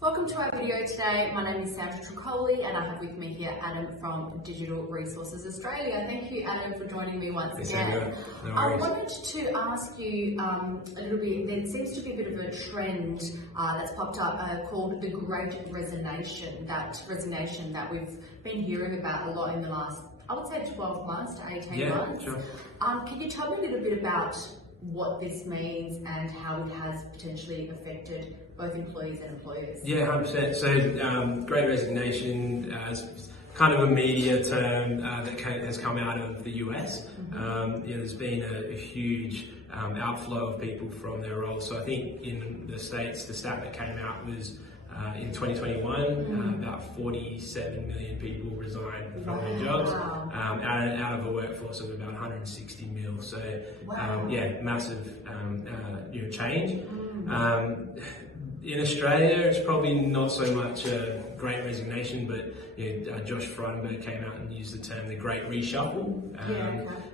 Welcome to our video today. My name is Sandra Tricoli and I have with me here Adam from Digital Resources Australia. Thank you, Adam, for joining me once again. No I wanted to ask you a little bit, there seems to be a bit of a trend that's popped up called the Great Resignation, that we've been hearing about a lot in the last, I would say 12 months to 18 months. Sure. Can you tell me a little bit about what this means and how it has potentially affected both employees and employers? Yeah, 100%. So, Great Resignation is kind of a media term that has come out of the US. There's been a huge outflow of people from their roles. So I think in the States, the stat that came out was in 2021, about 47 million people resigned from their jobs, out of a workforce of about 160 mil. So, massive change. In Australia, it's probably not so much a Great Resignation, but Josh Frydenberg came out and used the term the Great Reshuffle.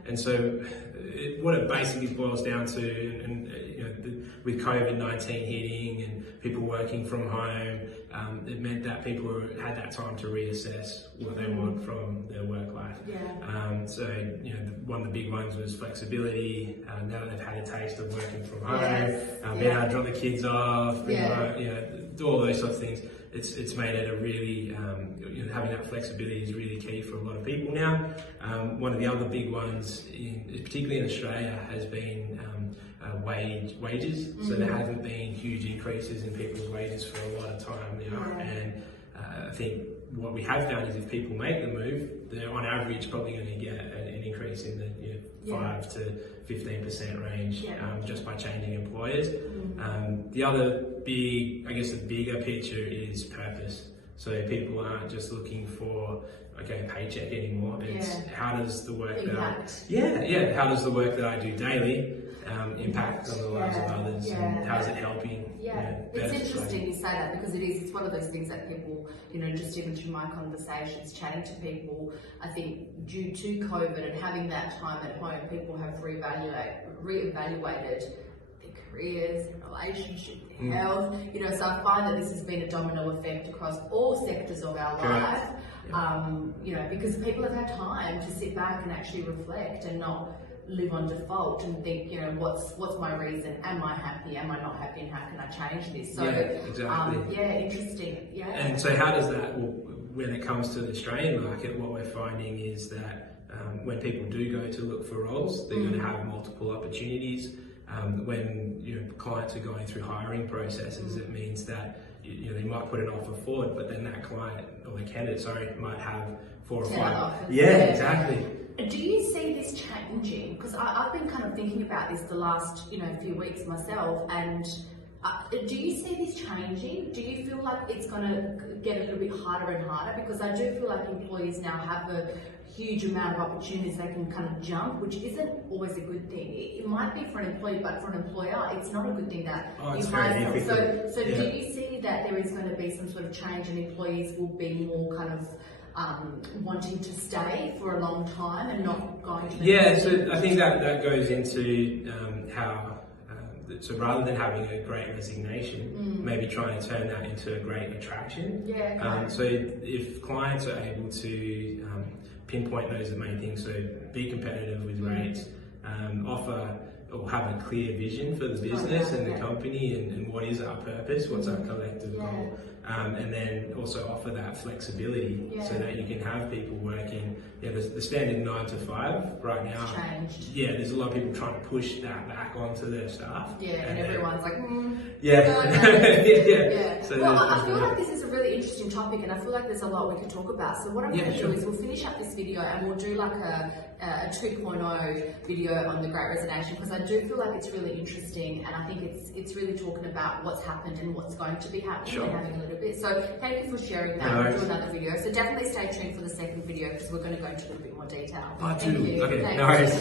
And so what it basically boils down to, and with COVID-19 hitting and people working from home, it meant that people had that time to reassess what they want from their work life. One of the big ones was flexibility. Now that they've had a taste of working from home, being able to drop the kids off, do all those sorts of things. It's made it a really, having that flexibility is really key for a lot of people now. One of the other big ones, particularly in Australia, has been wages. So there haven't been huge increases in people's wages for a lot of time now. And I think what we have found is if people make the move, they're on average probably going to get an increase in the 5 to 15% range just by changing employers. The other big, the bigger picture is purpose. So people aren't just looking for a paycheck anymore. It's how does the work how does the work that I do daily impact on the lives of others, and how is it helping? It's interesting you say that, because it's one of those things that people, just even through my conversations, chatting to people, I think due to COVID and having that time at home, people have reevaluated their careers, their relationships, their health, so I find that this has been a domino effect across all sectors of our life, because people have had time to sit back and actually reflect and not live on default and think, what's my reason? Am I happy? Am I not happy? And how can I change this? So, interesting. And so how does that, when it comes to the Australian market, what we're finding is that when people do go to look for roles, they're going to have multiple opportunities. When clients are going through hiring processes, it means that they might put an offer forward, but then that client or the candidate, might have 4 or 5. Exactly. Do you see this changing? Because I've been kind of thinking about this the last few weeks myself, and do you see this changing? Do you feel like it's going to get a little bit harder and harder? Because I do feel like employees now have a huge amount of opportunities they can kind of jump, which isn't always a good thing. It might be for an employee, but for an employer, it's not a good thing that you hire them. So do you see that there is going to be some sort of change and employees will be more kind of wanting to stay for a long time and not going to... So I think that goes into how... So rather than having a great resignation, maybe trying to turn that into a great attraction. So if clients are able to pinpoint those main things, so be competitive with rates, offer or have a clear vision for the business and the company and what is our purpose, what's our collective goal, and then also offer that flexibility so that you can have people working. The standard 9 to 5 right now. Changed. There's a lot of people trying to push that back onto their staff. And everyone's like, So well, I feel like this is a really interesting topic, and I feel like there's a lot we could talk about. So what I'm going to do is we'll finish up this video and we'll do like a 2.0 video on the Great Resignation, because I do feel like it's really interesting, and I think it's really talking about what's happened and what's going to be happening and having a little bit. So thank you for sharing that. We'll do another video. So definitely stay tuned for the second video, because we're going to go into a little bit more detail. Okay, no worries.